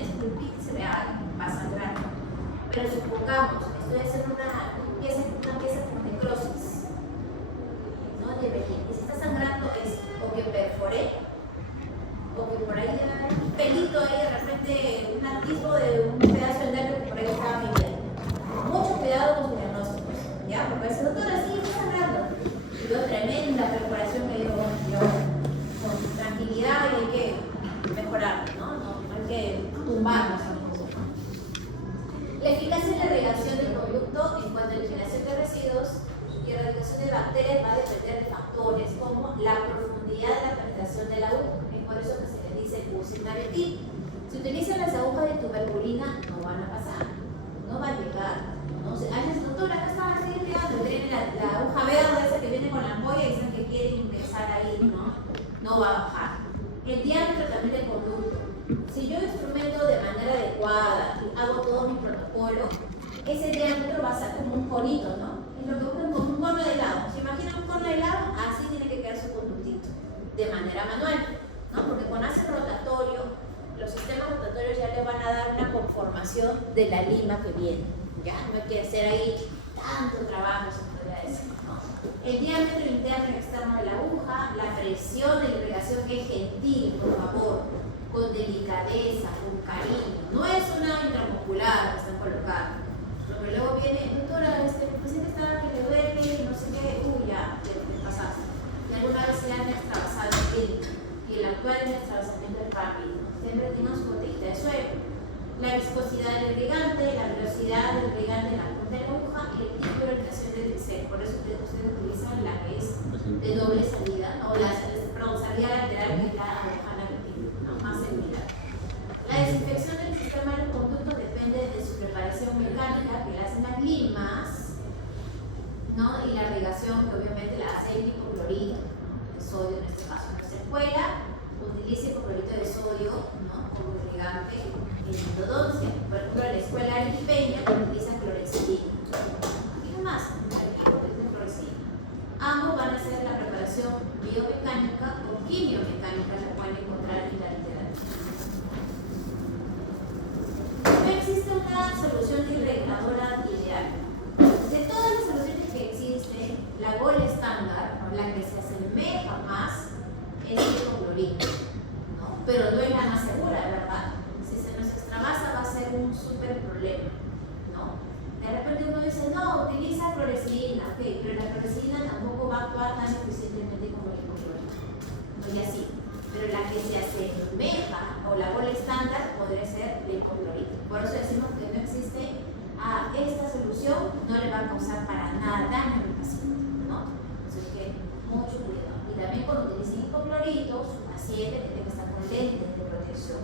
imágenes, se vea bastante grande. Pero supongamos, estoy haciendo una pieza con necrosis, ¿no? De venir. Y si está sangrando es o que perforé, o que por ahí hay un pelito ahí, de repente un atisbo de un pedazo de nervio que por ahí estaba viviendo. Mucho cuidado con los diagnósticos, ¿ya? Porque ese doctor así está sangrando. Y veo tremenda perforación que yo con tranquilidad y hay que mejorar, ¿no? No hay que tumbarnos tampoco. La eficacia de la irrigación del producto en cuanto a la eliminación de residuos y erradicación de bacterias va a depender de factores como la profundidad de la penetración de la aguja. Es por eso que se le dice usinarietip. Si utilizan las agujas de tuberculina, no van a pasar, no va a llegar. ¿No? Doctora, acá está así llegando, tienen la aguja verde esa que viene con la ampolla y dicen que quieren ingresar ahí, no va a bajar. El diámetro también del conducto. Si yo instrumento de manera adecuada y hago todo mi protocolo, ese diámetro va a ser como un conito, ¿no? Es lo que buscan como un cono de helado. ¿Se imaginan un cono de helado? Así tiene que quedar su conductito, de manera manual, ¿no? Porque cuando hacen rotatorio, los sistemas rotatorios ya le van a dar una conformación de la lima que viene, ¿ya? No hay que hacer ahí tanto trabajo, se podría decir, ¿no? El diámetro interno y externo de la aguja, la presión de la irrigación, que es gentil, por favor, con delicadeza, con cariño. No es una intramuscular que están colocando. Porque luego viene, doctora, el paciente está que le duele, no sé qué, ya, te pasaste. Y alguna vez se han extravasado el clínico. Y el actual extravasamiento es rápido. Siempre tengan su botellita de suero. La viscosidad del irrigante, la velocidad del irrigante en la punta de la aguja y el tipo de orientación del disec. Por eso ustedes utilizan la que es de doble salida, o salida lateral, que es la aguja negativa, ¿no? Más seguridad. La desinfección del sistema de los conductos depende de su preparación mecánica, que la hacen las limas, ¿no? Y la irrigación, que obviamente la hace el hipoclorito, ¿no? De sodio en este caso. En nuestra escuela utiliza hipoclorito de sodio, ¿no? Como irrigante en endodoncia. Por ejemplo, la escuela arequipeña utiliza clorexidina. Y no más, utiliza clorexidina. Ambos van a hacer la preparación biomecánica o quimiomecánica, la pueden encontrar en la literatura. No existe una solución irreguladora ideal. De todas las soluciones que existen, la gol estándar, ¿no? La que se asemeja más, es el hipoclorito, ¿no? Pero no es la más segura, ¿verdad? Si se nos extravasa va a ser un súper problema, ¿no? De repente uno dice, no, utiliza clorexidina, ok, pero la clorexidina tampoco va a actuar tan eficientemente como el hipoclorito, ¿no? Y así. Pero la que se asemeja, o la bola estándar, podría ser el hipoclorito. Por eso decimos que no existe esta solución, no le va a causar para nada daño al paciente, ¿no? Entonces, que mucho cuidado. Y también cuando utilicen hipoclorito, su paciente tiene que estar con lentes de protección.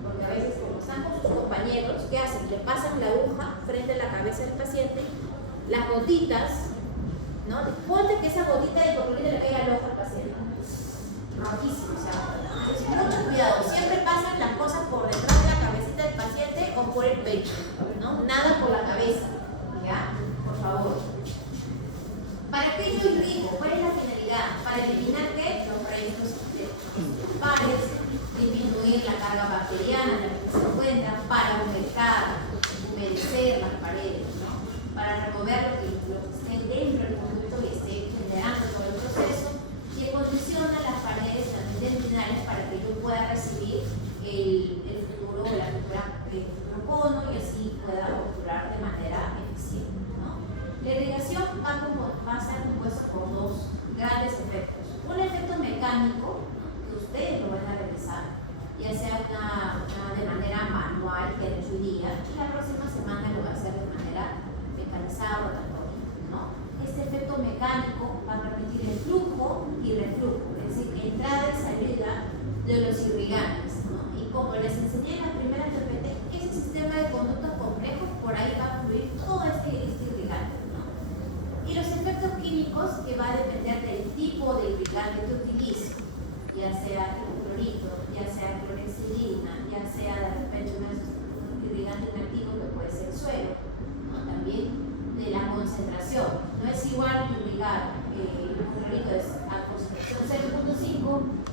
Porque a veces, como están con sus compañeros, ¿qué hacen? Le pasan la aguja frente a la cabeza del paciente, las gotitas, ¿no? Ponte que esa gotita de hipoclorito le caiga al ojo al paciente. Rojísimo, o sea, entonces, mucho cuidado. Siempre pasan las cosas por detrás de la cabecita del paciente o por el pecho, ¿no? Nada por la cabeza, ¿ya? Por favor. ¿Para qué yo irrigo? ¿Cuál es la finalidad? Para eliminar, ¿qué? Los restos de pares, disminuir la carga bacteriana en la que se encuentran, para humedecer las paredes, ¿no? Para remover lo que esté dentro del conducto y esté generando todo el proceso, que condiciona las paredes también terminales para que yo pueda recibir el futuro o la futuro cono y así pueda obturar de manera eficiente, ¿no? La irrigación va a ser compuesta por dos grandes efectos. Un efecto mecánico, que ustedes lo van a realizar, ya sea de manera manual, que es hoy día, y la próxima semana lo va a hacer de manera mecanizada o rotatoria, ¿no? Este efecto mecánico va a permitir el flujo y reflujo, es decir, entrada y salida de los irrigantes, ¿no? Y como les enseñé en la primera TPT, ese sistema de conductos complejos, por ahí va a fluir todo este irrigante, ¿no? Y los efectos químicos, que va a depender del tipo de irrigante que utilizo, ya sea hipoclorito, ya sea clorexidina, ya sea de repente un irrigante inactivo que puede ser suero, ¿no? También de la concentración. No es igual irrigar el hipoclorito a concentración 0.5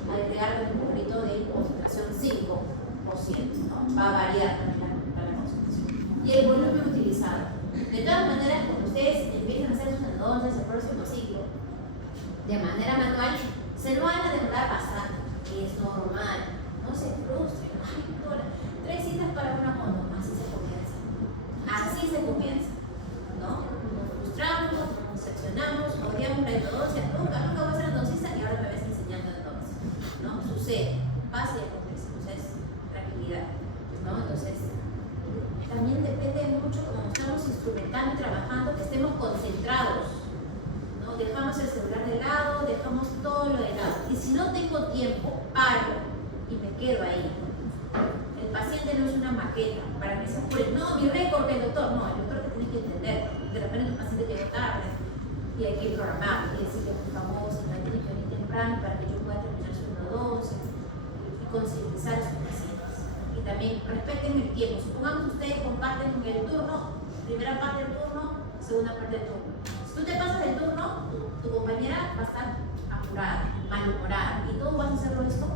a irrigar el hipoclorito de concentración 5. ¿no? Va a variar también la concentración. Y el volumen utilizado. De todas maneras, cuando ustedes empiezan a hacer sus endoncias el próximo ciclo, de manera manual, se lo van a demorar bastante, y es normal. No se frustren. Ay, doctora, 3 citas para una moto. Así se comienza. Así se comienza, ¿no? Nos frustramos, nos decepcionamos, odiamos la endodoncia. Nunca voy a ser endoncista y ahora me ves enseñando endodoncia, ¿no? Sucede. Pasa y acontece. Entonces, tranquilidad, ¿no? Entonces, también depende mucho como estamos instrumentando y trabajando, que estemos concentrados, ¿no? Dejamos el celular de lado, dejamos todo lo de lado. Y si no tengo tiempo, paro y me quedo ahí. El paciente no es una maqueta para que se apure. No, mi récord del doctor. No, el doctor te tiene que entender. De repente el paciente llegó tarde y hay que programar y decirle, por favor, si no hay que venir temprano para que yo pueda terminar su endodoncia y concientizar a sus pacientes. Y también respeten el tiempo. Supongamos que ustedes comparten el turno, primera parte del turno, segunda parte del turno. Si tú te pasas del turno, tu compañera va a estar apurada, malhumorada y tú vas a hacerlo esto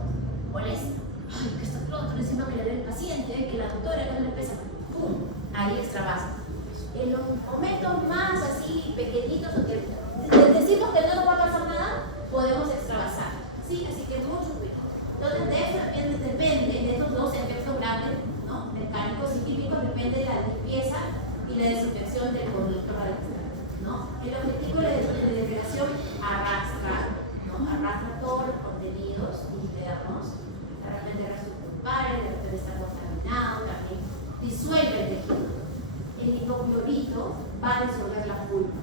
molesta. Ay, que está pronto, encima que le dé el paciente, que la doctora que le pesa. ¡Pum! Ahí extravasa. En los momentos más así pequeñitos, o que decimos que no nos va a pasar nada, podemos extravasar. ¿Sí? Así que mucho cuidado. Entonces, de eso depende, de estos dos efectos grandes, ¿no? Mecánicos y químicos, depende de la limpieza y la desinfección del conducto radicular, ¿no? El objetivo de la degradación arrastra, ¿no? Arrastra todos los contenidos internos. De repente de repente está contaminado, también disuelve el tejido. El hipoclorito va a disolver la pulpa,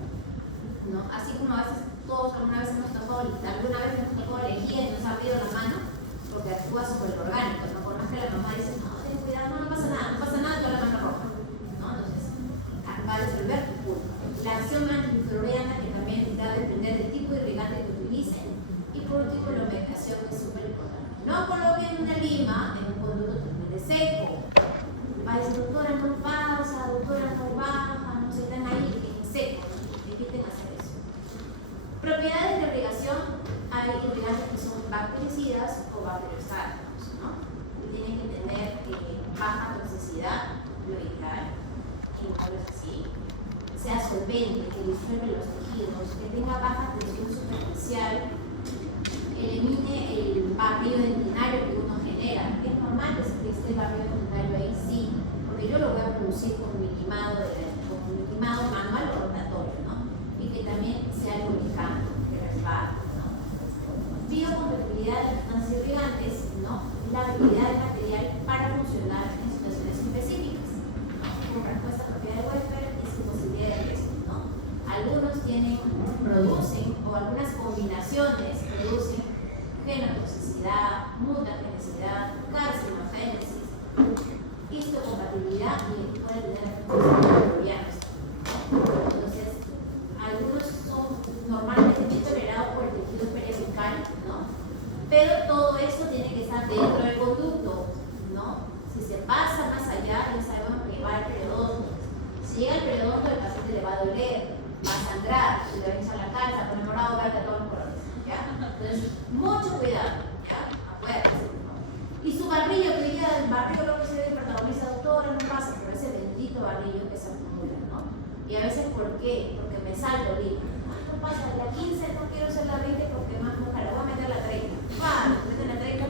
¿no? Así como a veces todos alguna vez hemos tocado lejía y nos ha abrido la mano porque actúa sobre el orgánico, ¿no? Por más que la mamá dice, no, ten cuidado, no pasa nada, toda la mano roja, ¿no? Entonces, va a disolver tu pulpa. La acción antimicrobiana, que también va a depender del tipo de irrigante que utilicen. Y por último, la medicación, que es súper importante. No coloquen una lima en un conducto totalmente seco. Va a decir, doctora, no pasa, doctora, no baja, no se están ahí, en seco. Eviten hacer eso. Propiedades de irrigación: hay irrigantes que son bactericidas o bacteriostáticos, ¿no? Y tienen que tener baja toxicidad, lo ideal, que no es así. Sea solvente, que disuelve los tejidos, que tenga baja tensión superficial, elimine el barrido dentinario que uno genera. Es normal que esté el barrido dentinario ahí, sí, porque yo lo voy a producir con mi limado manual o rotatorio, ¿no? Y que también sea lubricante, que resbale, ¿no? Biocompatibilidad de las sustancias irrigantes, ¿no? La habilidad del material para funcionar en situaciones específicas, ¿no? Con respuesta a propiedad de Westphal y sin posibilidad de riesgo, ¿no? Algunos producen, o algunas combinaciones producen genotoxicidad, mutagenicidad, carcinogénesis, histocompatibilidad y pueden tener efectos microbianos. Entonces, algunos son normalmente tolerados por el tejido periapical, ¿no? Pero todo eso tiene que estar dentro del conducto, ¿no? Si se pasa más allá, ya sabemos que va al periodonto. Si llega al periodonto, el paciente le va a doler, va a sangrar, se le va a hinchar la calza, con el morado va a todos los colores, ¿ya? Entonces, mucho cuidado, ¿ya? Acuérdense. Y su barrillo, que diga el barrillo, lo que se ve, el protagonista, doctora, no pasa, pero ese bendito barrillo que se acumula, ¿no? Y a veces, ¿por qué? Porque me salto lima. No pasa, la 15 no quiero ser la 20 porque más nunca la voy a meter la 30. Me meten la 30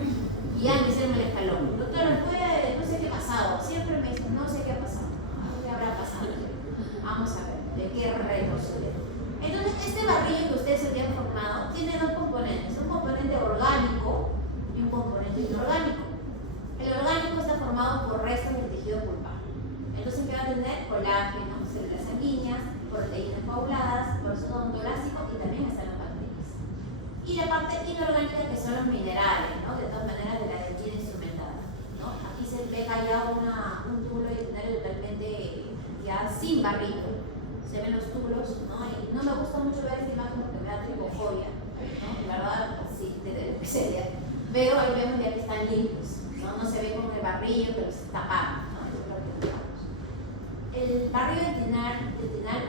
y ya me hicieron el escalón. Doctora, no sé qué ha pasado. Siempre me dicen, no sé qué ha pasado. ¿Qué habrá pasado? Vamos a ver, ¿de qué reino se ve? Entonces, este barrillo que ustedes se habían formado tiene dos componentes. Un componente orgánico y un componente inorgánico. El orgánico está formado por restos del tejido pulpar. Entonces, ¿qué va a tener? Colágeno, células sanguíneas, proteínas coaguladas, proceso ontolásico y también están las bacterias. Y la parte inorgánica, que son los minerales, ¿no? De todas maneras, de la dentina instrumentada, ¿no? Aquí se pega ya un túbulo urinario totalmente ya sin barrillo. Se ven los túbulos, ¿no? Y no me gusta mucho ver esta imagen porque me da tripofobia, ¿no? La verdad, sí, sería. Pero ahí vemos ya que están limpios, ¿no? No se ve con el barrillo, pero se tapan, ¿no? Eso es lo que buscamos. El barrio dentinal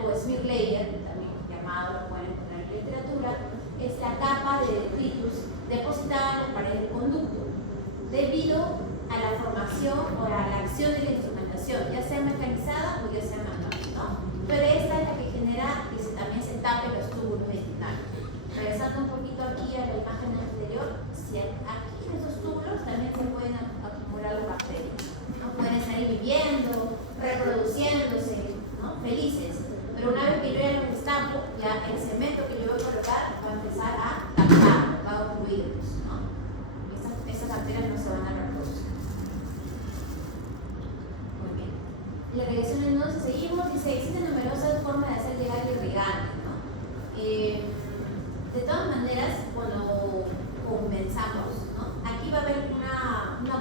o smear layer, también llamado, lo pueden encontrar en la literatura, es la capa de detritus depositada en la pared del conducto, debido a la formación programación o a la acción de la instrumentación, ya sea mecanizada o ya sea manual, ¿no? Pero esta es la que genera que también se tapen los túbulos intestinales. Regresando un poquito aquí a la imagen anterior, si aquí en estos túbulos también se pueden acumular las bacterias, ¿no? Pueden estar ahí viviendo, reproduciéndose, ¿no? Felices. Pero una vez que yo ya los destapo, ya el cemento que yo voy a colocar va a empezar a tapar, va a ocluirlos, ¿no? Estas bacterias no se van a reproducir. Muy bien. La irrigación entonces seguimos, dice, existen numerosas formas de hacer llegar el irrigante, ¿no? De todas maneras, cuando comenzamos, ¿no? Aquí va a haber una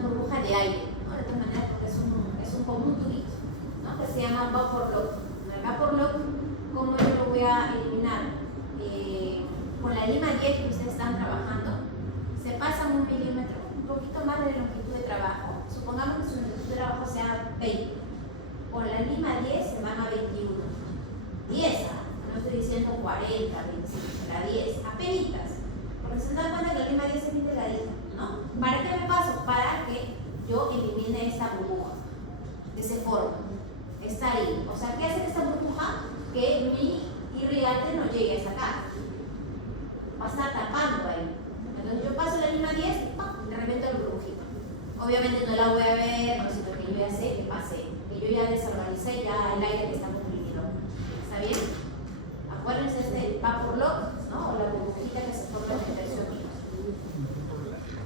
burbuja de aire, ¿no? De todas maneras, porque es un común turito, ¿no? Que se llama vapor lock. El vapor lock, ¿cómo yo lo voy a eliminar? Con la lima 10 que ustedes están trabajando, se pasa 1 milímetro, un poquito más de longitud de trabajo. Supongamos que su longitud de trabajo sea 20. Con la lima 10 se van a 21. 10, no estoy diciendo 40, 25, la 10, apenitas. Porque se dan cuenta que la lima 10 es bien delgadita, ¿no? ¿Para qué me paso? Para que yo elimine esta burbuja, de esa forma. Está ahí. O sea, ¿qué hace esta burbuja? Que mi irrigante no llegue hasta acá. Va a estar tapando ahí. Entonces yo paso la lima 10 y ¡pam! Le reviento el burbujito. Obviamente no la voy a ver, no, sino que yo ya sé que pasé, que yo ya desorganicé ya el aire que está comprimido. ¿Está bien? Acuérdense este vapor lock, ¿no? O la burbujita que se forma en el tercio mío.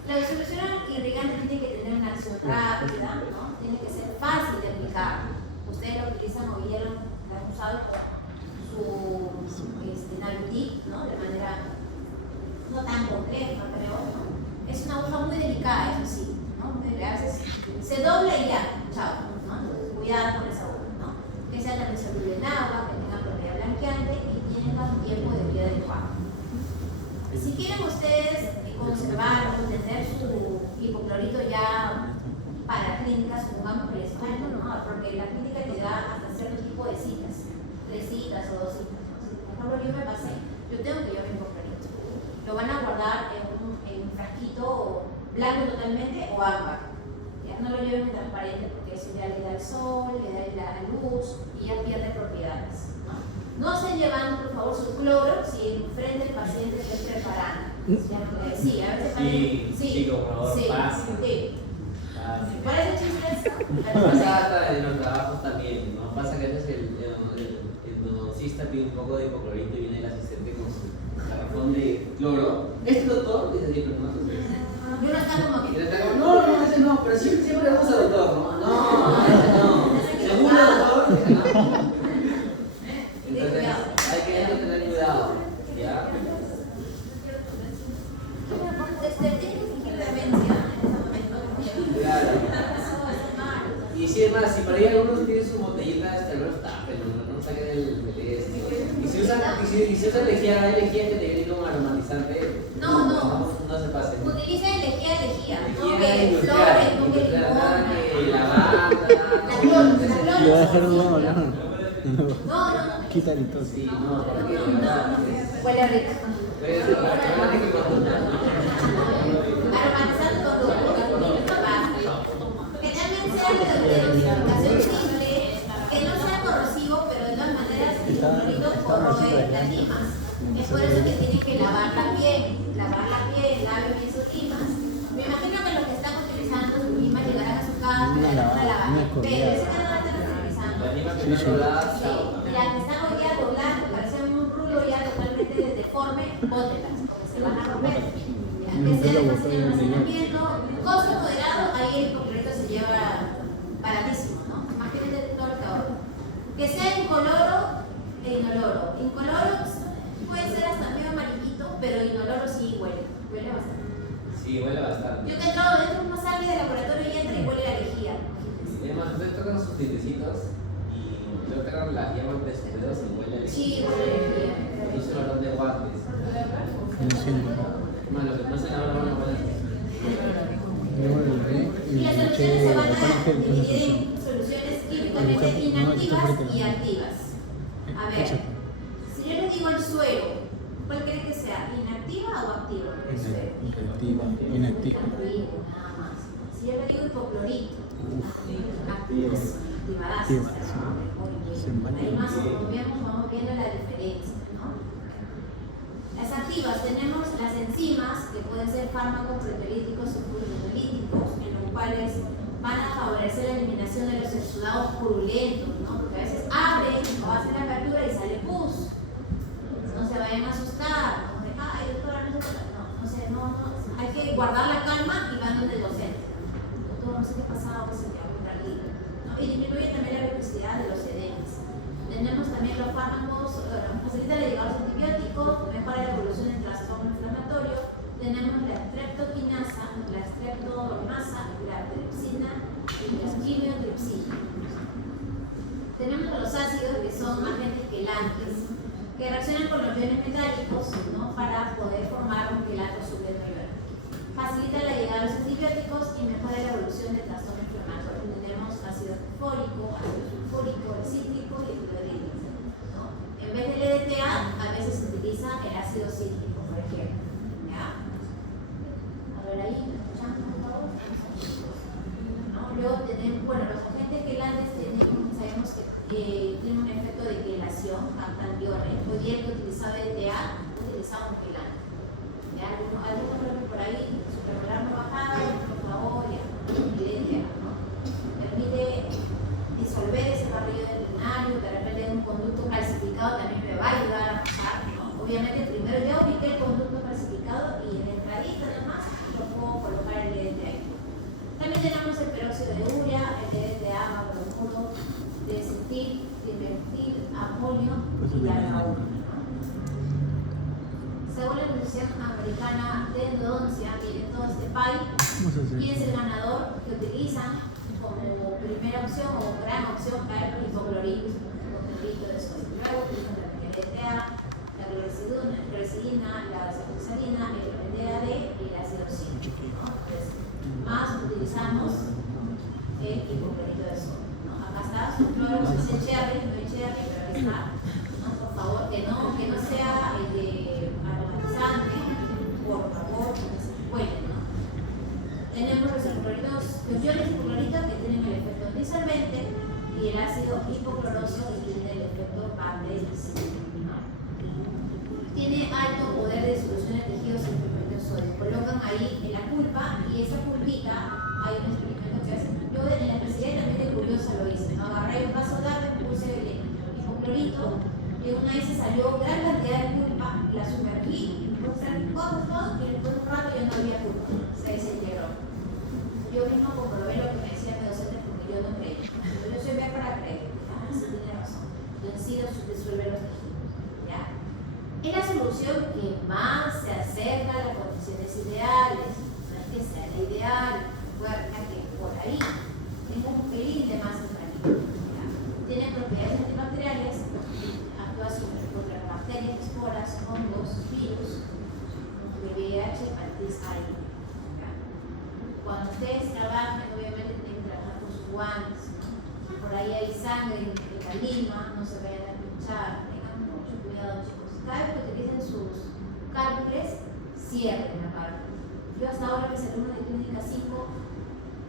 La disolución irrigante tiene que tener una acción rápida, ¿no? Tiene que ser fácil de aplicar. Ustedes lo utilizan o vieron, lo han usado con su Navitic, ¿no? De manera no tan compleja, creo, ¿no? Es una aguja muy delicada, eso sí, ¿no? A veces se dobla y ya, chao, ¿no? Entonces, cuidado con esa aguja, ¿no? Que sea también soluble en agua, que tenga propiedad blanqueante y tenga un tiempo de vida adecuado. Si quieren ustedes conservar o tener su hipoclorito ya para clínicas, supongamos que les falta, ¿no? Porque la clínica te da hasta cierto tipo de citas, 3 citas o 2 citas, ¿no? Si, por ejemplo, yo me pasé, yo tengo que llevar mi hipoclorito. Lo van a guardar en un frasquito blanco totalmente o ámbar. Ya no lo lleven en transparente porque eso ya le da el sol, le da la luz y ya pierde propiedades, ¿no? No estén llevando, por favor, su cloro si enfrente el paciente esté preparando. Sí, a veces sí, por favor, pasa. Sí. ¿Cuál es el chiste de eso? Pasa hasta en los trabajos también, ¿no? Pasa que a veces el endodoncista pide un poco de hipoclorito y viene el asistente con su garrafón de cloro. ¿Este doctor? Dice, sí, pero no. Yo no está como que. No, ese no, pero siempre le gusta al doctor, ¿no? No, ese no. ¿Seguro, doctor? Ese no. Entonces, hay que tener cuidado, ¿ya? Tiene que fingir demencia en ese momento. Claro. Y si es más, si por ahí algunos tienen su botellita hasta luego no saquen el BTS. Y si usan lejía, hay lejía que te viene como aromatizante. No se pasen. Utiliza lejía. No Lejía que industrial, flores, no que nada que limón. lavanda. La Yo voy a dejar un nuevo, No. Quítale y todo. Sí, no, porque Huele rico. Aromatizando con que también sea de dosificación simple, que no sea corrosivo, pero de todas maneras el clorito corroe las limas. Es por eso que tienen que lavar la piel, laven bien sus limas. Me imagino que los que están utilizando sus limas llegarán a su casa y la van a lavar. Pero ese que no están utilizando. Las que están hoy día doblando, parecen un rulo ya totalmente deforme, bótelas, porque se van a romper. Que sea de fácil almacenamiento, costo moderado, ahí el hipoclorito se lleva baratísimo, ¿no? Imagínate todo lo que ahorra. Que sea incoloro e inoloro. Incoloro puede ser hasta medio amarillito, pero inoloro sí huele bastante. Sí, huele bastante. Yo que he entrado dentro de una sala de laboratorio y entra y huele a lejía. Además, ustedes tocan sus dientecitos y luego tocan las llamas de sus dedos y huele a lejía. Sí, huele a lejía. Incluso el olor de guantes. Más lo que no hacen ahora van a poner. Y las soluciones se van a dividir en soluciones químicamente inactivas y activas. A ver, si yo les digo el suero, ¿cuál creen que sea? ¿Inactiva o activa? El suero. Inactiva. Nada más. Si yo le digo hipoclorito, activadazo. Ahí más vamos viendo la diferencia, ¿no? Las activas tenemos las enzimas, que pueden ser fármacos proteolíticos o purulolíticos, en los cuales van a favorecer la eliminación de los exudados purulentos, ¿no? Porque a veces abren o hacen la apertura y sale pus. No se vayan a asustar, como de, ay, doctora, no sé qué. No, hay que guardar la calma y van donde el docente. Doctor, no sé qué pasaba, pues se me hago un tranquilo, ¿no? Y disminuye también la velocidad de los edemas. Tenemos también los fármacos, facilita la llegada a los antibióticos, mejora la evolución del trastorno inflamatorio. Tenemos la streptokinasa, la streptomasa, la tripsina y la quimiotripsina. Tenemos los ácidos, que son agentes quelantes, que reaccionan con los iones metálicos, ¿no? Para poder formar un quelato suberoiónico. Facilita la llegada a los antibióticos y mejora la evolución del trastorno inflamatorio. Tenemos ácido fosfórico, ácido sulfúrico, el cítrico y el clorhídrico, ¿no? En vez del EDTA, a veces se utiliza el ácido cítrico, por ejemplo. ¿Ya? A ver ahí, ¿me escuchan, por favor? ¿No? Luego tenemos, bueno, los agentes quelantes sabemos que tienen un efecto de quelación, actan iones. Hoy día el que utilizaba EDTA, utilizaba un quelante. ¿Ya? Algunos creo que por ahí su regular no bajaba, por favor, ya, el EDTA, ¿no? Permite disolver ese barrido del urinario, de repente un conducto calcificado también me va a ayudar a pasar, ¿no? Obviamente primero ya ubiqué el conducto calcificado y en la entradita nomás lo puedo colocar el EDTA. También tenemos el peróxido de urea, el EDTA, bromuro, decentil, dimetil, amonio y la gauna. Según la Asociación Americana de Endodoncia, miren todo este pie, ¿quién es el ganador que utilizan como primera opción o gran opción para el hipoclorito de sodio? Luego utilizan también el EDTA, la clorexidina, la cefalexarina, el DAD y el ácido cítrico, ¿no? Entonces, más utilizamos el hipoclorito de sodio, ¿no? Acá está, su cloro, no es el cherry, no es cherry, pero ahí está, ¿no? Por favor, que no sea el de aromatizante, por favor, que se cuele, ¿no? Tenemos los iones hipocloritos que tienen el efecto disolvente y el ácido hipocloroso que tiene el efecto Van-Der-Waals, ¿no? Tiene alto poder de disolución de tejidos en el sodio. Colocan ahí en la pulpa y esa pulpita, hay un experimento que hacen. Yo en la especialidad también de curiosa lo hice, ¿no? Agarré un vaso de agua, puse el hipoclorito y una vez se salió gran cantidad de pulpa, la sumergí, puse todo y después de un rato ya no había pulpa, se desintegró. Yo mismo comprobé lo que me decía mi docente porque yo no creí. Yo soy bien para creer. Sí tiene razón. Entonces sí disuelve los tejidos. ¿Ya? Es la solución que más se acerca a las condiciones ideales. No es que sea la ideal, recuerda que por ahí tengo un pelín de masa tranquila. Tiene propiedades antibacteriales, actúa contra bacterias, esporas, hongos, virus, VIH, hepatitis A. Cuando ustedes trabajan, obviamente tienen que trabajar con sus guantes, ¿no? Por ahí hay sangre de la lima, no se vayan a pinchar, tengan mucho cuidado, chicos. Cada vez que utilicen sus cálculos, cierren la parte. Yo hasta ahora que salí de clínica 5,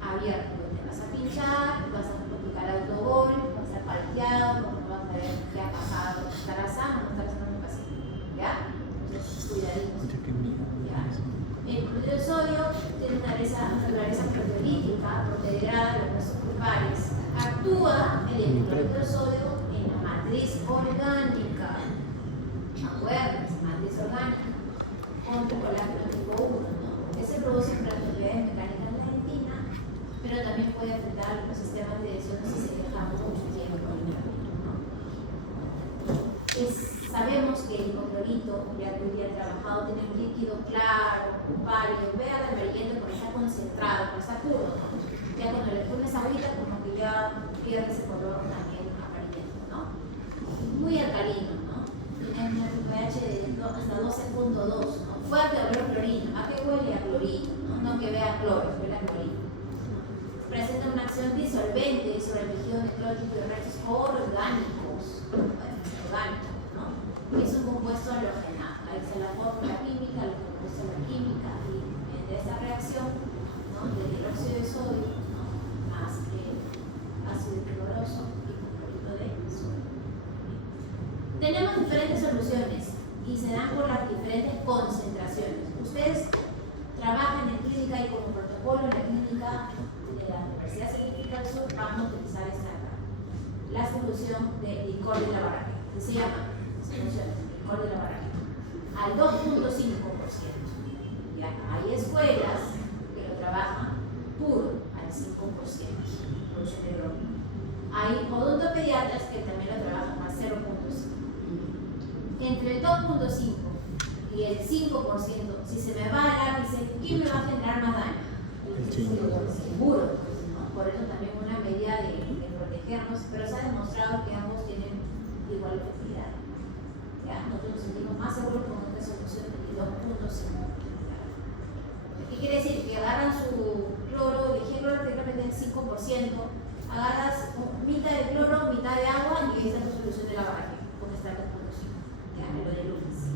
abierto, te vas a pinchar, vas a aplicar autogol, vas a estar palteado, no vas a ver qué ha pasado, estará sano, no estará sano en el paciente, ¿ya? Entonces, cuidadito, ¿ya? El cloruro de sodio tiene una naturaleza proteolítica, protegrada de los restos pulpares. Actúa el cloruro de sodio en la matriz orgánica. Acuérdense, matriz orgánica. Con tu colágeno tipo 1, ¿no? Que se produce por las propiedades mecánicas de la dentina, pero también puede afectar los sistemas de adhesiones si se deja mucho tiempo en el camino, ¿no? Sabemos que el hipoclorito, ya que hoy día trabajado, tiene un líquido claro, pálido, verde, amarillento, porque está concentrado, porque está puro, ¿no? Ya cuando le pones agüita, como que ya pierde ese color también amarillento, ¿no? Muy alcalino, ¿no? Tiene un pH de hasta 12.2, ¿no? Fuerte olor a clorina. ¿A qué huele? A clorina, ¿no? No que vea cloro, huele a clorina. Presenta una acción disolvente sobre el tejido necrótico y restos orgánicos, ¿no? Es un compuesto halogenado. Ahí está la fórmula química, los compuestos de la química, y de esta reacción, ¿no? Del hidróxido de sodio soluciones y se dan por las diferentes concentraciones. Ustedes trabajan en clínica y como protocolo en la clínica de la Universidad Científica del Sur vamos a utilizar esta acá. La solución de licor de la barraca, que se llama solución de licor de la barraca, al 2.5%. ¿Ya? Hay escuelas que lo trabajan puro, al 5%, solución de broma. Hay odontopediatras que también lo trabajan al 0.5%. Entre el 2.5% y el 5%, si se me va el lápiz, ¿quién me va a generar más daño? Seguro. ¿No? Por eso también una medida de protegernos, pero se ha demostrado que ambos tienen igual efectividad. ¿Ya? Nosotros nos sentimos más seguros con esta solución del 2.5%. ¿Qué quiere decir? Que agarran su cloro, el cloro técnicamente es 5%, agarras mitad de cloro, mitad de agua y esta es la solución de la barraca, con esta 2.5%. Ya, lo de lunes.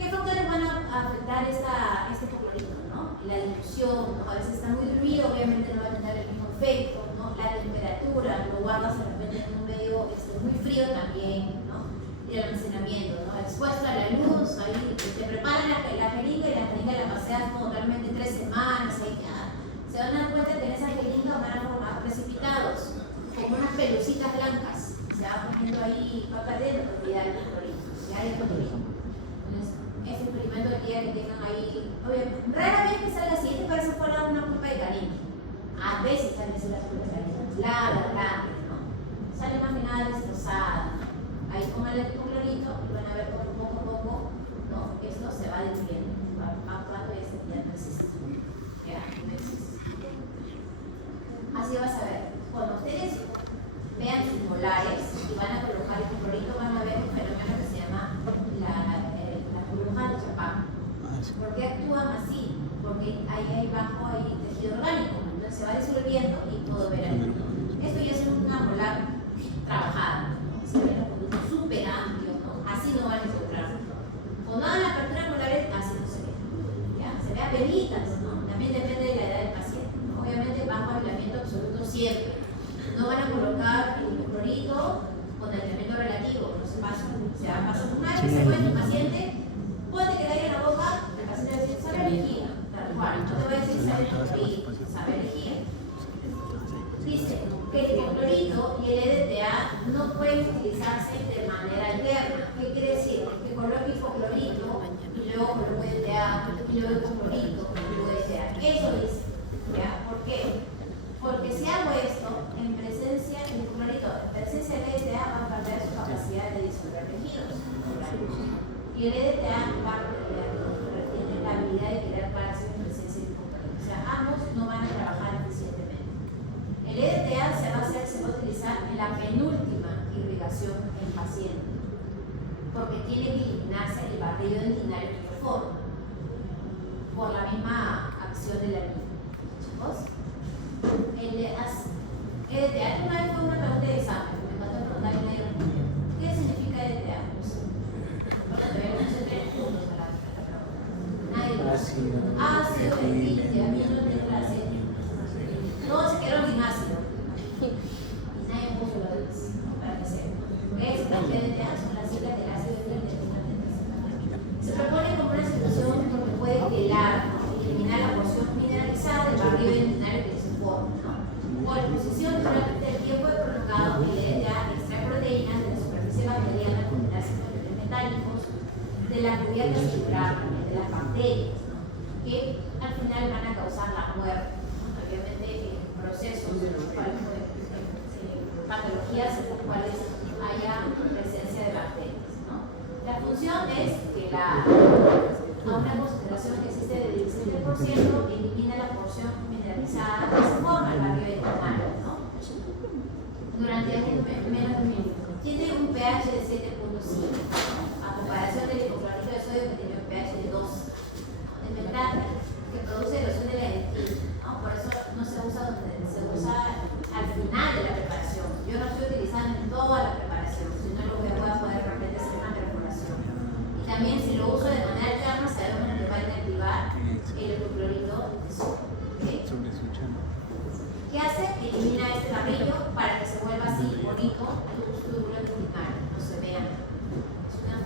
¿Qué factores van a afectar este hipoclorito? ¿No? La dilución, ¿no? A veces está muy diluido, obviamente no va a tener el mismo efecto, ¿no? La temperatura, lo guardas de repente en un medio muy frío también, ¿no? Y el almacenamiento, ¿no? Expuesto a la luz, ahí te preparan la jeringa y la jeringa la paseas totalmente 3 semanas, ahí ya. Se van a dar cuenta que en esa jeringa van a formar precipitados, como unas pelucitas blancas, se va poniendo ahí, va perdiendo propiedades del clorito, ya hay clorito. Ese experimento del día que tengan ahí, obviamente, rara vez que salga así, este parece fuera una pulpa de cariño. A veces sale así la pulpa de cariño, grande, ¿no? Sale más que nada destrozada, ¿no? Ahí pónganle el clorito y van a ver cómo poco a poco, ¿no? Esto se va diluyendo, va actuando y este ya no existe. Ya, no existe. Así vas a ver, cuando ustedes vean sus molares y van a colocar el clorito, van a ver un fenómeno que se llama la burbuja de Chapán. ¿Por qué actúan así? Porque ahí abajo hay tejido orgánico, entonces se va disolviendo y puedo ver ahí. Esto ya es una molar trabajada, ¿no? Se ven los productos súper amplios, ¿no? Así no van a encontrar. Cuando hagan la apertura de molares, así no se ve. ¿Ya? Se ve a pelitas, ¿no? También depende de la edad del paciente, ¿no? Obviamente bajo aislamiento absoluto siempre. No van a colocar el clorito con aislamiento relativo, no se pasa. O sea, pasa una vez que se fue tu paciente, ponte que caiga en la boca, el paciente va a decir, sabe lejía, tal cual. No te va a decir, sabe clorito, sabe lejía. Dice que el clorito y el EDTA no pueden utilizarse de manera alterna. ¿Qué quiere decir? Que coloque hipoclorito y luego coloco EDTA y luego hipoclorito y luego EDTA. Eso dice. ¿Ya? ¿Por qué? Porque si hago esto en presencia del hipoclorito, en presencia del EDTA va a perder su capacidad de disolver tejidos. Y el EDTA va a retiene la habilidad de crear parásitos en presencia del hipoclorito. O sea, ambos no van a trabajar eficientemente. El EDTA se va a utilizar en la penúltima irrigación en paciente, porque tiene que eliminarse el barrido dentinario que lo forma, por la misma acción de la línea. Chicos, el EDTA, una vez fue una pregunta de examen, me encantó preguntar y nadie respondió. ¿Qué significa EDTA? Por tanto, voy a conocer 3 puntos a la pregunta. Nadie lo sabe. Ácido, etilde, a mí no tengo la serie. Todos se quedaron sin ácido. Y nadie puso lo demás, para que sepan. Estas EDTA son las siglas del ácido etilde. Se propone como una solución porque puede quelar, ¿no? Eliminar la porción mineralizada del barrido dentinario que se forma, ¿no? Por exposición durante el tiempo prolongado, el EDTA extrae proteínas de la superficie bacteriana con ácidos metálicos, de la cubierta celular, de las bacterias, ¿no? Que al final van a causar la muerte, ¿no? Obviamente en procesos de los cuales patologías en las cuales haya presencia de bacterias, ¿no? La función es que a una concentración que existe del 17% elimina la porción mineralizada que se forma el barrio dentinario, ¿no? Durante menos de un minuto. Tiene un pH de 7.5, ¿no? A comparación del hipoclorito de sodio que tiene un pH de 2. El metrate que produce erosión de la dentina, ¿no? Por eso no se usa donde se usa al final de la preparación. Yo no estoy utilizando en toda la preparación, sino lo que voy a poder realmente hacer una perforación. Y también si lo uso de manera alterna, sabemos que va a inactivar el hipoclorito de sodio. ¿Okay? ¿Qué hace? Elimina este barrillo para que se vuelva así bonito tu túbulo intestinal, no se vea. Es una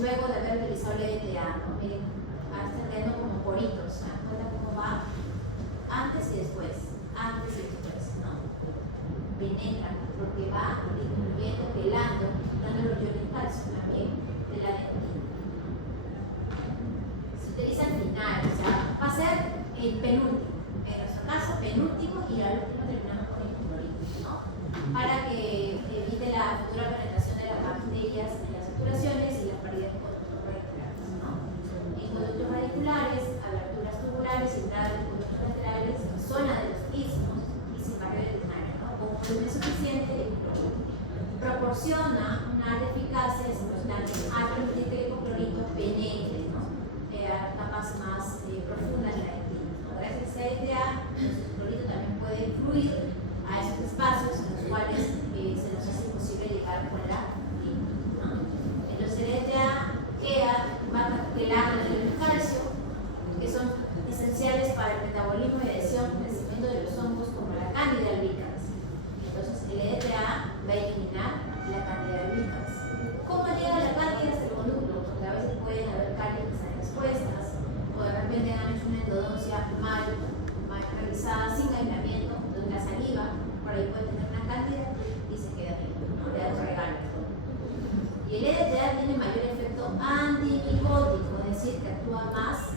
luego de haber realizado el EDTA, ¿no? Miren, ahora están viendo como poritos, ¿se dan cuenta cómo va? Antes y después, ¿no? Penetra, porque va disminuyendo, pelando, dando los iones calcio también de la dentina. Se utiliza al final, o sea, va a ser el penúltimo, en nuestro caso penúltimo, y al último terminamos con el clorito, ¿no? Para que evite la futura penetración de las bacterias en las saturaciones y las paredes de conductos radiculares, ¿no? En conductos radiculares, aberturas tubulares, entradas de conductos laterales, zona de los istmos y sin barrera urinaria, ¿no? Con un volumen suficiente de clorito. Proporciona una alta eficacia de circunstancias al permitir que el hipoclorito penetre, ¿no? A capas más profundas de la dentina, ¿no? Gracias a EDTA, el hipoclorito también puede fluir a esos espacios en los cuales se nos hace imposible llegar con la dentina, ¿no? Entonces el EDTA va a quelar el calcio, que son esenciales para el metabolismo y adhesión, crecimiento de los hongos como la Candida albicans. Entonces el EDTA va a eliminar la Candida albicans. ¿Cómo llega la Candida hasta el conducto? Porque a veces pueden haber caries que están expuestas, o de repente han hecho una endodoncia mal realizada, sin aislamiento, de la saliva, por ahí puede tener una Candida y se queda bien, ¿no? Le da un regalo. Y el EDTA tiene mayor efecto antimicótico, es decir, que actúa más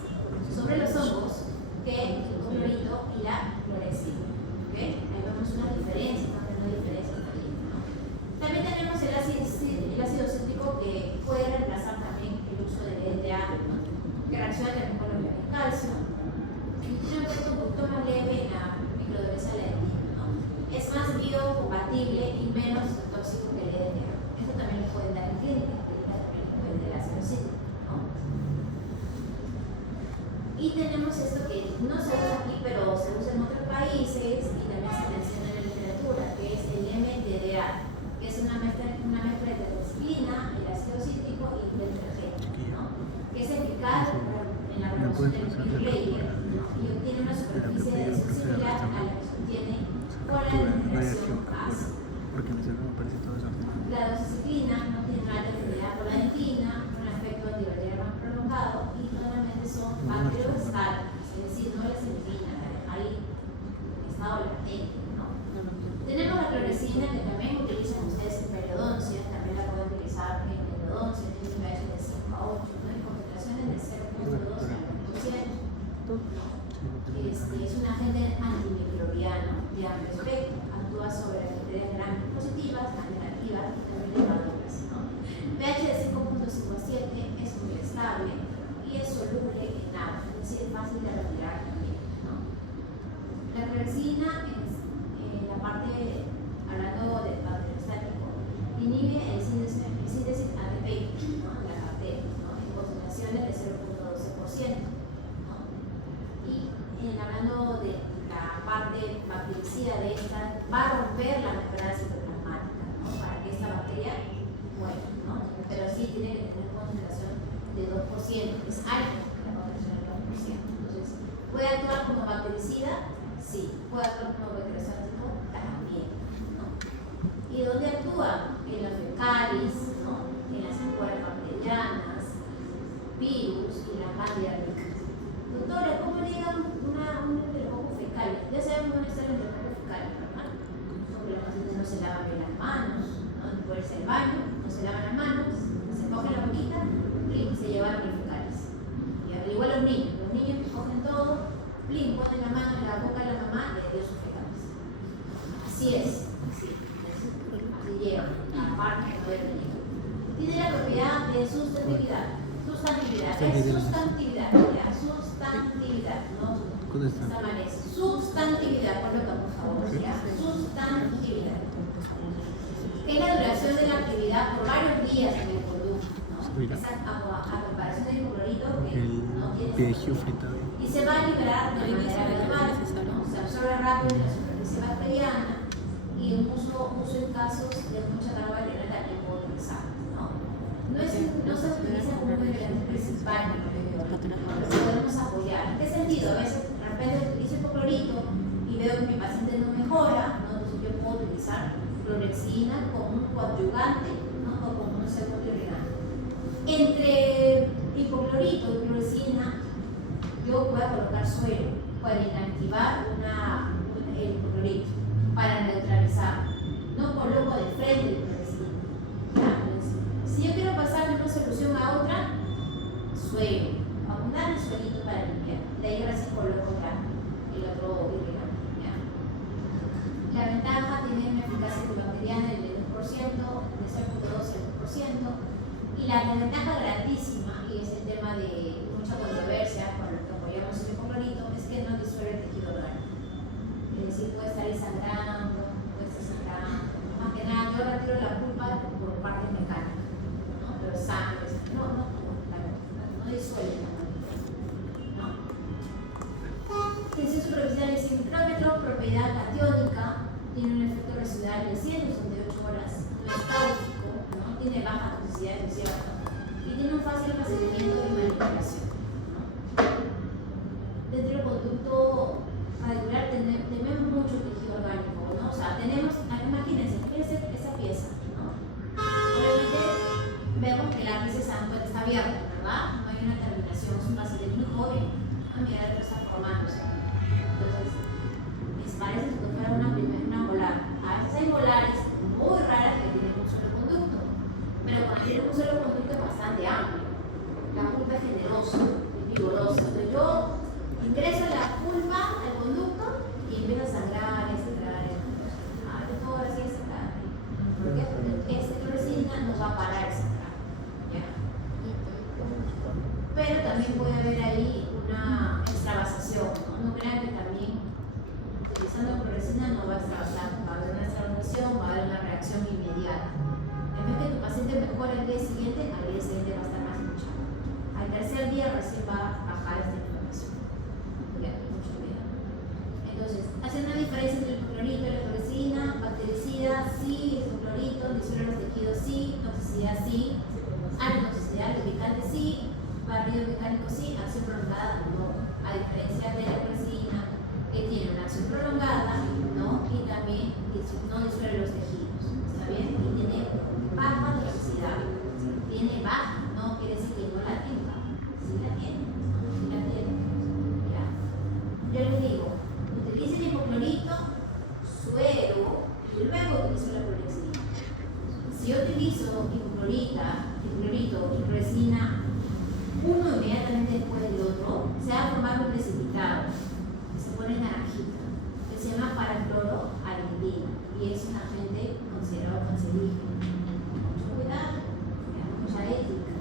sobre los hongos que el hipoclorito y la clorexina. ¿Okay? Ahí vemos una diferencia, también, ¿no? También tenemos el ácido cítrico, que puede reemplazar también el uso del EDTA, ¿no? Que reacciona también con los iones de calcio y tiene un efecto un poquito más leve en la microdureza de la dentina, ¿no? Es más biocompatible y menos tóxico que el EDTA. Esto también lo pueden dar en clínica, también lo pueden dar el ácido cítrico, ¿no? Y tenemos esto que no se usa aquí, pero se usa en otros países y también se menciona en la literatura, que es el MDDA, que es una mezcla de tetraciclina, el ácido cítrico y el detergente, ¿no? Que es eficaz en la reducción del layer, ¿no? Y obtiene una superficie de adhesión similar a la que se obtiene con la determinación ácida. La doxiciclina no tiene una alta afinidad por la dentina, un efecto antibacterial más prolongado y normalmente son bacteriostáticas, es decir, no las eliminan, ahí en estado latente, ¿no? Tenemos la clorexina, que también utilizan ustedes en periodoncia, también la pueden utilizar en endodoncia, tiene un pH de 5 a 8, ¿no? En concentraciones de 0.2 a 1%. Es un agente antimicrobiano de amplio espectro, actúa sobre las bacterias gram positivas, gram negativas y también levaduras, ¿no? pH de 5.5 a 7 es muy estable y es soluble en agua, es decir, es fácil de retirar también, ¿no? La clorexina, en la parte, hablando del bacteriostático, inhibe el síntesis ATP, ¿no? En las bacterias, ¿no? En concentraciones de 0.12%. Hablando de la parte bactericida de esta, va a romper la membrana citoplasmática, ¿no? Para que esta bacteria muera, ¿no? Pero sí tiene que tener concentración de 2%, es alta la concentración de 2%. Entonces, ¿puede actuar como bactericida? Sí. ¿Puede actuar como bacteriostático? También, ¿no? ¿Y dónde actúa? En los fecales, ¿no? En las espuelas bacterianas, virus y la Candida albicans. Doctora, ¿cómo llegan un enterococo fecal? Ya sabemos dónde está el enterococo fecal, ¿verdad? Porque los pacientes no se lavan bien las manos, ¿no? Puede ser el baño, no se lavan las manos, se cogen la boquita y se llevan los fecales. Y al igual los niños que cogen todo, plin, ponen la mano en la boca de la mamá y le dio sus fecales. Así es, así llevan, aparte de poder venir. Tiene la propiedad de sustantividad, no substantividad, coloca por favor, ¿ya? Sustantividad. Es la duración de la actividad por varios días en el producto, ¿no? Esa a comparación del hipoclorito que no tiene. Y se va a liberar de manera gradual, ¿no? Se absorbe rápido en la superficie bacteriana y un uso en casos de mucha carga bacteriana también puede utilizar, ¿no? No se utiliza como un ingrediente principal, podemos apoyar. ¿En qué sentido? A veces de repente utilizo hipoclorito y veo que mi paciente no mejora, ¿no? Entonces yo puedo utilizar clorexina como un coadyuvante, ¿no? O como un segundo irrigante. Entre voy a colocar suero para inactivar el hipoclorito, para neutralizar. No coloco de frente el clorexidina. Si yo quiero pasar de una solución a otra, suero, abundar el suelito para limpiar. De ahí ahora sí coloco ya el otro irrigante. La ventaja tiene una eficacia antibacteriana del 2%, de 0.2 al 2%, y la desventaja grandísima, y es el tema de mucha controversia con lo que apoyamos el hipoclorito, es que no disuelve el tejido orgánico. Es decir, puede estar ahí sangrando, puede estar sangrando. Más que nada, yo retiro la culpa por parte mecánica, ¿no? Pero sangre, no disuelve la materia, ¿no? Tensión superficial es sincrómetro, propiedad catiónica, tiene un efecto residual de 168 horas, no es cáustico, ¿no? Tiene baja toxicidad excesiva y tiene un fácil procedimiento de manipulación, ¿no? Dentro del conducto radicular tenemos mucho tejido orgánico, ¿no? O sea, tenemos, imagínense, esa pieza, ¿no? Obviamente vemos que la pieza está abierta, ¿verdad? No hay una terminación, es un paciente muy joven, ¿no? Mira, está formándose. Entonces, les parece que fuera una molar. A veces hay molares muy raras que tienen un solo conducto, pero cuando tienen un solo conducto es bastante amplio. La pulpa es generosa, es vigorosa. Entonces yo ingreso la pulpa al conducto y empiezo a sangrar, a sangrar. Todo así es sangrar. ¿Por qué? Porque esta clorexidina no va a parar el sangrar. Pero también puede haber ahí una extravasación, ¿no? No crean que también utilizando clorexidina no va a extravasar, va a haber una extravasación, va a haber una reacción inmediata. En vez que tu paciente mejore al día siguiente va a estar más hinchado. Al tercer día recién va a bajar esta inflamación. Mucho cuidado. Entonces, hace una diferencia entre el hipoclorito y la clorexidina, bactericida, sí, hipoclorito, disuelve los tejidos, sí, toxicidad, sí, toxicidad, lubricante, sí, barrido mecánico, sí, acción prolongada, no. A diferencia de la clorexidina, que tiene una acción prolongada, ¿no? Y también no disuelve los tejidos, ¿está bien? Y tiene baja toxicidad, tiene baja, no quiere decir que no la tenga, sí la tiene, ¿ya? Yo les digo, utilicen hipoclorito, suero, y luego utilizo la clorexidina. Si yo utilizo hipoclorito y clorexidina, uno inmediatamente después del otro, se va a formar un precipitado que se pone naranjita, que se llama paracloroalidina y es un agente considerado cancerígeno. Mucho cuidado, mucha ética,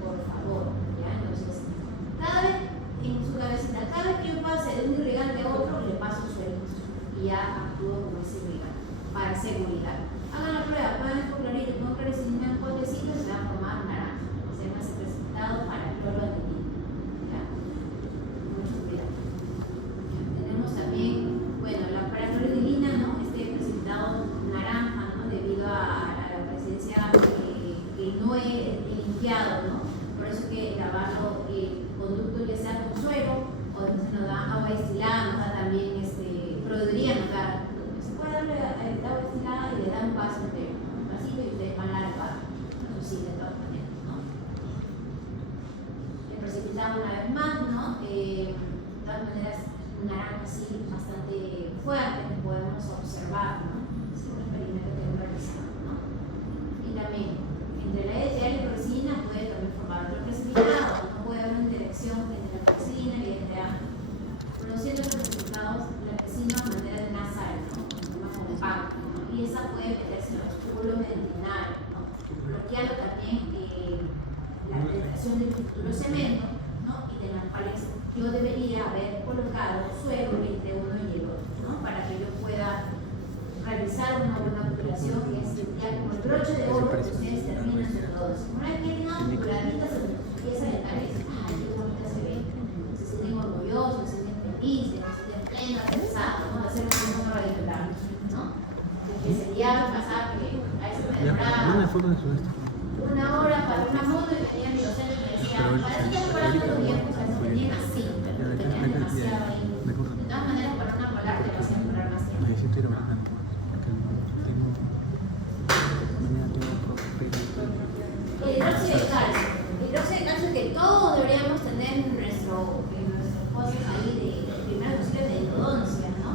por favor. ¿Ya? Entonces, cada vez en su cabecita, cada vez que yo pase de un irrigante a otro, le paso un suelito y ya actúo como ese irrigante para seguridad. Hagan la prueba, pueden hipoclorito con clorexidina en potecitos, se va a formar naranja. Se llama ese precipitado paracloroalidina. ¿Ya? Mucho cuidado. ¿Ya? Tenemos también, bueno, la paracloroalidina, ¿no? Este precipitado naranja, ¿no? Debido a la presencia que no he limpiado, ¿no? Por eso que lavarlo el conducto ya sea con suero o nos da agua destilada, nos da también podría notar. Se puede darle agua destilada y le da un paso entero, un pasito y ustedes van a lavar. Eso sí, de todas maneras, ¿no? Le precipitamos una vez más, ¿no? De todas maneras, un naranja así bastante fuerte que podemos observar, ¿no? Es un experimento que hemos realizado, ¿no? Y también, entre la EDTA y la clorexidina puede también formar otro precipitado, no puede haber una interacción entre la clorexidina y la EDTA, produciendo precipitados la clorexidina de manera nasal, ¿no? Más compacta, ¿no? Y esa puede meterse en los túbulos dentinarios, ¿no? Bloqueando también la penetración del futuro cemento, ¿no? Y de las cuales yo debería haber colocado suero entre uno y el otro, ¿no? Para que yo pueda realizar una buena obturación que es ya como el broche de oro que ustedes terminan de todos. Una vez que tengan obturaditas en su pieza de tareas, ¡ay, qué bonita se ve! Se sienten orgullosos, se sienten felices, se sienten plenos, pensados, ¿no? Hacer un radicular, ¿no? Que sería pasar que a eso me demoraba una hora para una moto y venía mi docente y me decía, para eso te preparando los tiempos, a veces venían así, tenían demasiado ahí. De todas maneras, para una molar te vas a demorar más tiempo. El hidróxido de calcio. El hidróxido de calcio que todos deberíamos tener en nuestro pozo cosas ahí de primeros auxilios de endodoncia, ¿no?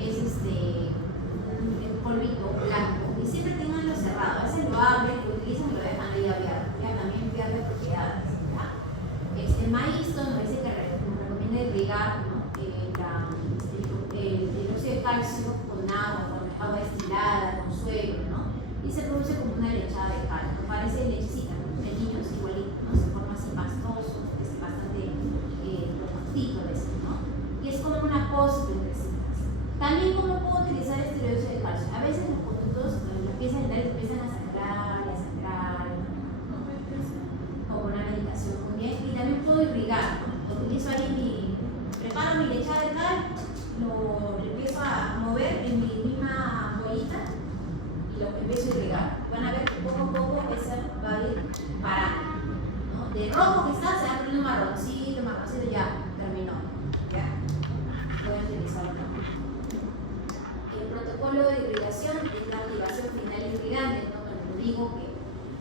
Es un polvito blanco y siempre tenganlo cerrado. A veces lo abren, lo utilizan y lo dejan ahí abierto. Ya también pierde propiedades. ¿Ya? Maíz nos dice que nos recomienda irrigar, ¿no? El dióxido de calcio con agua destilada, con suelo, ¿no? Y se produce como una lechada de calcio. Parece lechecita, ¿no? De niños igualito, ¿no? Se forma así pastoso, es bastante robustito a veces, ¿no? Y es como una pos de grasitas. También, ¿cómo puedo utilizar este dióxido de calcio? A veces los conductos, las piezas dentales empiezan a sangrar, ¿no? O con una medicación muy bien. Y también puedo irrigar, ¿no? Utilizo ahí preparo mi lechada de cal, lo empiezo a mover en mi misma bollita y lo empiezo a irrigar. Van a ver que poco a poco esa va a ir parando, ¿no? De rojo que está, se va poniendo marroncito, ya terminó. Ya. Voy a utilizarlo. El protocolo de irrigación es la activación final irrigante, ¿no? Cuando digo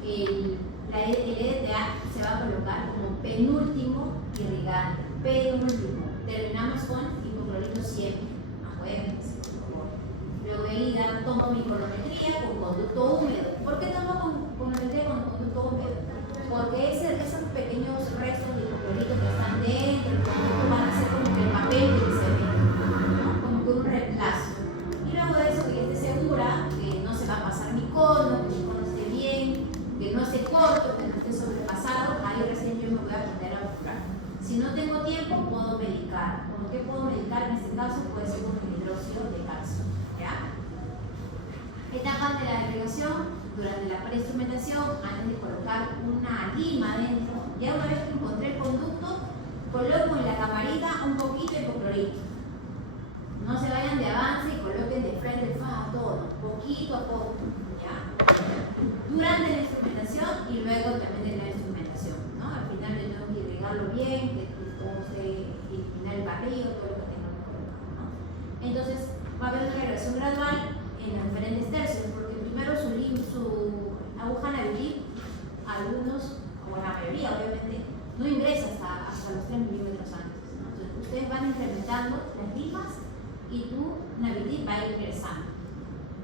que el EDTA se va a colocar como penúltimo irrigante. Penúltimo. Terminamos con hipoclorito siempre. Acuérdense, por favor. Luego de ida tomo mi colometría con conducto húmedo. ¿Por qué tomo colometría con conducto húmedo? Porque esos pequeños restos de hipoclorito que están dentro del conducto van a ser como que el papel que se ve, ¿no? Como que un reemplazo. Y luego de eso, que esté segura que no se va a pasar mi cono, que mi cono esté bien, que no esté corto, que no esté sobrepasado, ahí recién yo me voy a poner a buscar. Si no tengo tiempo, puedo medicar. ¿Con qué puedo medicar? En este caso puede ser con el hidróxido de calcio. ¿Ya? Etapas de la irrigación. Durante la preinstrumentación, antes de colocar una lima dentro, ya una vez que encontré el conducto, coloco en la camarita un poquito de hipoclorito. No se vayan de avance y coloquen de frente todo, poquito a poco. ¿Ya? Durante la instrumentación y luego también de la instrumentación, ¿no? Al final yo tengo que irrigarlo bien, que todo esté eliminar el barrido, todo lo que tengamos colocado, ¿no? Entonces va a haber una regresión gradual en los diferentes tercios, porque primero su aguja navitil, algunos, o la mayoría obviamente, no ingresa hasta los 3 milímetros antes, ¿no? Entonces ustedes van incrementando las limas y tu navitil va ingresando.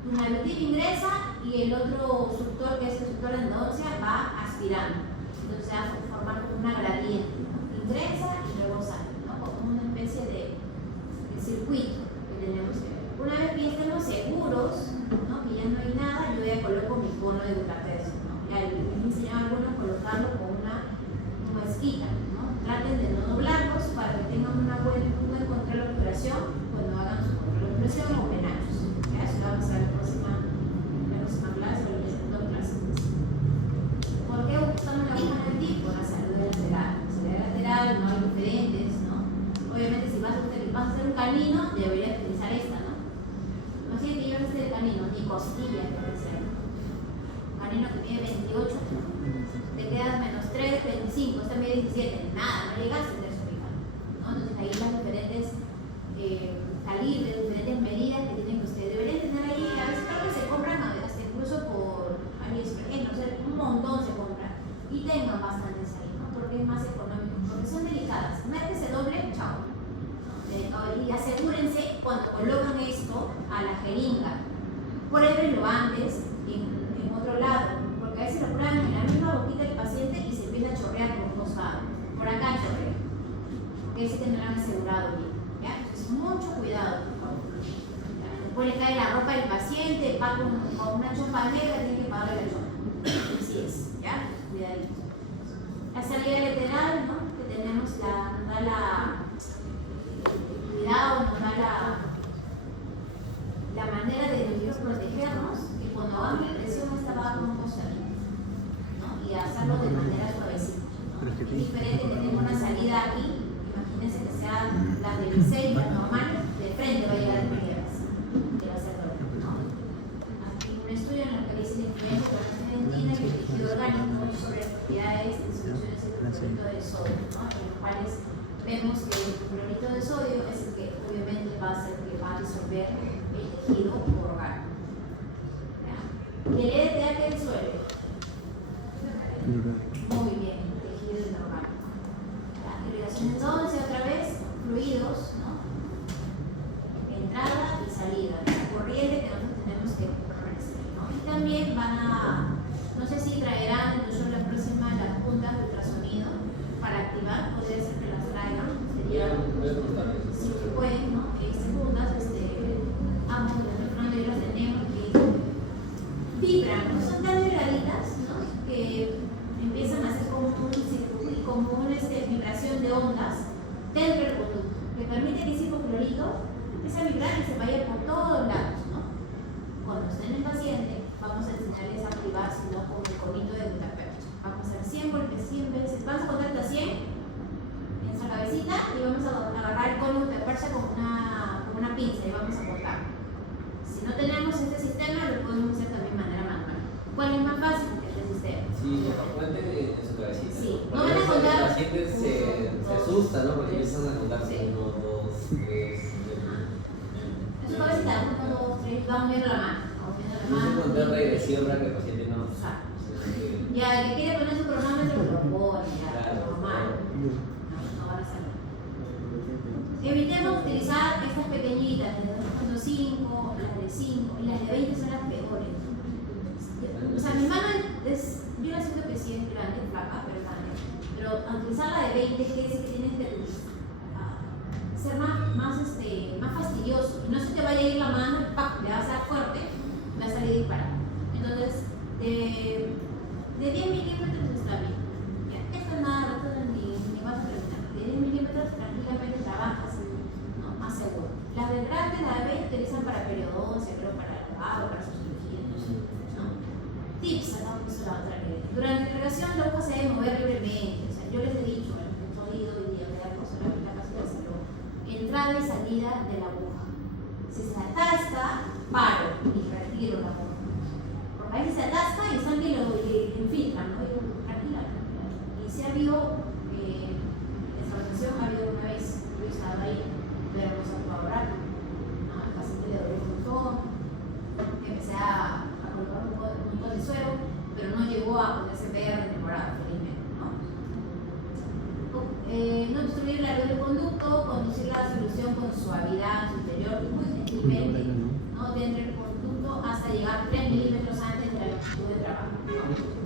Tu navitil ingresa y el otro suctor, que es el suctor de endodoncia, va aspirando. Entonces se va a formar como una gradiente, ¿no? Ingresa y luego sale, ¿no? Como una especie de circuito que tenemos que ver. Una vez que ya estemos seguros, ¿no? Que ya no hay nada, yo ya coloco mi cono de butapecio, ¿no? Ya les enseñaba a algunos colocarlo con una esquina, ¿no? Traten de no doblarlos para que tengan un buen control de obturación cuando hagan su control de obturación o penachos. Ya, eso lo vamos a ver en la próxima clase o en la segunda clase. ¿Por qué usamos la aguja navitil? Por la salud lateral. La salud lateral no hay diferentes, ¿no? Obviamente si vas a hacer un camino, deberías utilizar esta, ¿no? No sé que yo no esté el camino, ni costilla, por ejemplo. Camino que mide 28, te quedas menos 3, 25, esta mide 17, nada, no llegas a ser ubicado, ¿no? Entonces ahí las diferentes calibres, diferentes medidas que tienen que ustedes deberían tener ahí. A veces creo que se compran hasta incluso por AliExpress, no sé, un montón se compra y tengan bastantes ahí, ¿no? Porque es más económico, porque son delicadas. Una vez que se doble, chao. Y asegúrense cuando colocan esto a la jeringa, pruébenlo antes en otro lado, porque a veces lo prueban en la misma boquita del paciente y se empieza a chorrear por un costado. Por acá chorrea, porque dice que no lo han asegurado bien. ¿Ya? Entonces, mucho cuidado, por favor. Después le cae la ropa del paciente, va con una chopa negra, tiene que pagarle la chopa. Así es, ¿ya? Cuidadito. La salida lateral, ¿no? Que tenemos nos da la manera de nosotros protegernos, que cuando hagamos la presión esta va a como salir, ¿no? Y hacerlo de manera suavecita, ¿no? Es diferente tener una salida aquí, imagínense que sea la del 6, la normal, de frente va a llegar el piedras, que va a ser doble, ¿no? Aquí un estudio en el que dice la influencia de la argentina y el tejido orgánico sobre las propiedades de soluciones de clorito de sodio, ¿no? En los cuales vemos que el clorito de sodio es el que obviamente va a ser que va a disolver el tejido orgánico. ¿Ya? ¿El EDTA qué disuelve? Muy bien, el tejido orgánico. La irrigación entonces otra vez, fluido. vibración de ondas dentro del conducto, que permite que ese hipoclorito empiece a vibrar y se vaya por todos lados, ¿no? Cuando estén en el paciente, vamos a enseñarles a activar, si no, con el conito de glutamate. Vamos a hacer 100 golpes, 100 veces. Vamos a contar hasta 100 en esa cabecita y vamos a agarrar el cono de persa con una pinza y vamos a cortar. Si no tenemos este sistema, lo podemos hacer también de manera manual. ¿Cuál es más fácil? Este sistema. Sí, cuenten en su cabecita. Sí, ¿no? no van a contar. La gente se asusta, ¿no? Porque empiezan a contar 1, 2, 3. En su cabecita, 1, 2, 3, vamos viendo la mano. Vamos viendo la No mano. se contar regresión para que el paciente no. Exacto. Ya, el que quiere poner su cronómetro, lo pone, ya, normal. No van a salir. Evitemos utilizar estas pequeñitas, de 2.5, las de 5 y las de 20 son las peores. O sea, mi mano es, yo la siento que sí es grande, flaca, pero grande. Pero al utilizar la de 20, quiere decir que tienes que ser más fastidioso. Y no se te vaya a ir la mano, ¡pac! Le vas a dar fuerte, va a salir disparado. Entonces, de 10 milímetros está bien. Ya, esto nada, esto ni vas a terminar. De 10 milímetros tranquilamente trabajas, ¿no? Más seguro. Las de grande, la de 20 utilizan para periodoncia, creo para el lavado, para sus cirugías, ¿no? Tips, acá puso la otra que durante la irrigación la aguja se debe mover libremente. O sea, yo les he dicho, a los que he podido hoy día, me da cosa la casa de hacerlo. Entrada y salida de la aguja. Si se atasca, paro y retiro la aguja. Porque a veces se atasca y sangre lo infiltran, ¿no? Y si ha habido desorientación, ha habido una vez, yo estaba ahí, verlos actuar, ¿no? El paciente le dolió un montón, empecé a colocar un montón de suero, pero no llegó a ponerse verde, temporada, felizmente, ¿no? No obstruir la luz del conducto, conducir la solución con suavidad en su interior y muy gentilmente, ¿no? Dentro del conducto hasta llegar 3 milímetros antes de la longitud de trabajo, ¿no?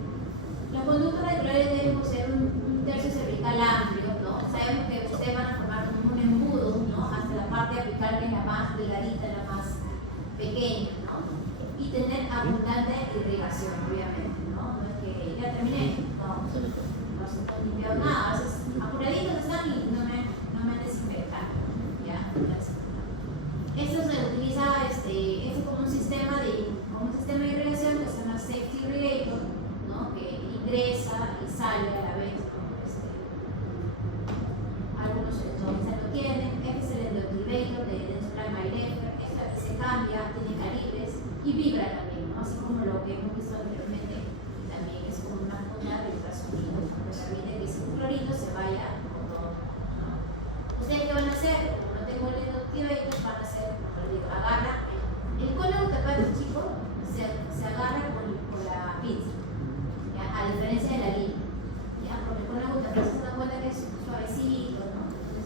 Los conductos radiculares deben poseer un tercio cervical amplio, ¿no? Sabemos que ustedes van a formar como un embudo, ¿no? Hasta la parte apical, que es la más delgadita, la más pequeña, ¿no? Y tener abundante irrigación, obviamente, ¿no? No es que ya terminé, no se han limpiado nada, a veces apuraditos están y no me desinfectan, ¿ya? Esto se utiliza como un sistema de irrigación que se llama safety irrigator, ¿no? Que ingresa y sale a la vez, ¿no? Algunos ya lo tienen. Este es el endoactivator de Dentsply MyLefer. Esta se cambia, tiene calibres y vibra también, ¿no? Así como lo que hemos visto anteriormente, también es como una onda de ultrasonido, que permite que ese clorito se vaya con todo, ¿no? ¿Ustedes qué van a hacer? Como no tengo el endoactivator, van a hacer, como les digo, agarra el cono de chico, se agarra con la pinza, ¿ya? A diferencia de la lima, ¿ya? Porque con la gutapel se da cuenta que es suavecito, ¿no? Entonces,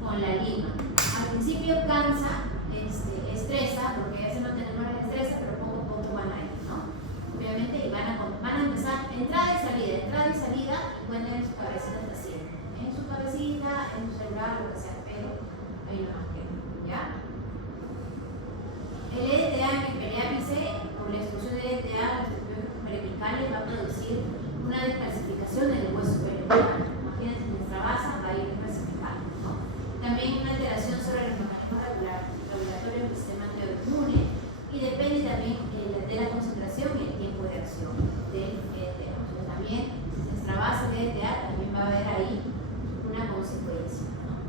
con la lima. Al principio cansa, estresa, porque a veces no tenemos la destreza, pero poco a poco van a ir, ¿no? Obviamente, y van a empezar entrada y salida, y cuenten en su cabecita hasta 100. En su cabecita, en su celular, lo que sea, pero ahí no más que, ¿ya? El EDTA en el periápice, por la exclusión del EDTA, los estudios peripicales va a producir una descalcificación del hueso peripical. Imagínense, nuestra base va a ir descalcificando, ¿no? También una alteración sobre los mecanismos regulatorios del sistema neuroinmune y depende también de la concentración y el tiempo de acción del EDTA. Entonces, también, nuestra base de EDTA también va a haber ahí una consecuencia, ¿no?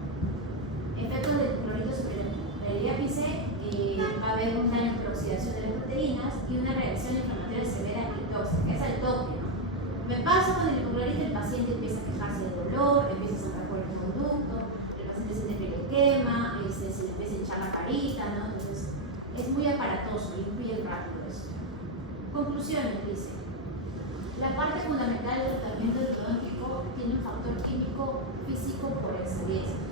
Efectos del clorito sobre el periápice. Va a haber un daño por oxidación de las proteínas y una reacción inflamatoria severa y tóxica. Es el toque, ¿no? Me paso con el hipoclorito, el paciente empieza a quejarse de dolor, empieza a sangrar por el conducto, el paciente siente que le quema, se le empieza a hinchar la carita, ¿no? Entonces, es muy aparatoso y muy rápido eso. Conclusiones, dice. La parte fundamental del tratamiento ortodóntico tiene un factor químico físico por excelencia.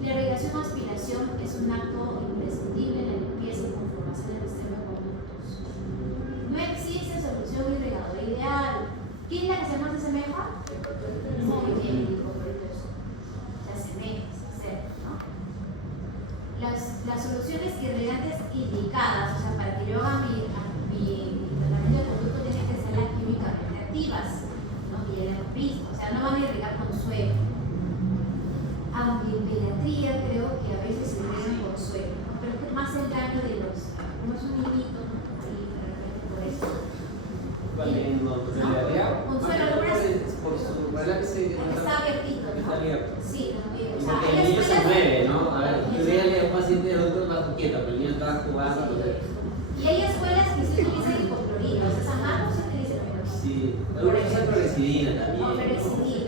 La irrigación o aspiración es un acto imprescindible en la limpieza y conformación del sistema de conductos. No existe solución irrigadora ideal. ¿Quién es la que se más asemeja? Muy bien, dijo Cortés. Se asemeja, se acerca, ¿no? Las soluciones irrigantes indicadas, o sea, para que yo haga mi tratamiento de conducto, tienen que ser las químicamente activas, ¿no? Y el mismo, o sea, no van a ir agregar consuelo. Aunque en pediatría creo que a veces se agrega consuelo, ¿no? Pero es más el daño de los, como es un niñito, ¿no? Ahí de repente por eso. Vale, no, pues en realidad, Consuelo, algunas por su relaxe, está abiertito, ¿no? está abierto. Sí, también. O sea, Porque hay el niño se escuelas- mueve, ¿no? A ver, yo dígale a un paciente adulto más quieto, pero el niño está jugando. Entonces, Y hay escuelas que sí utilizan hipoclorito, o sea, esa mano se utiliza menos. sí, algunos usan clorexidina O también. fluorescidina.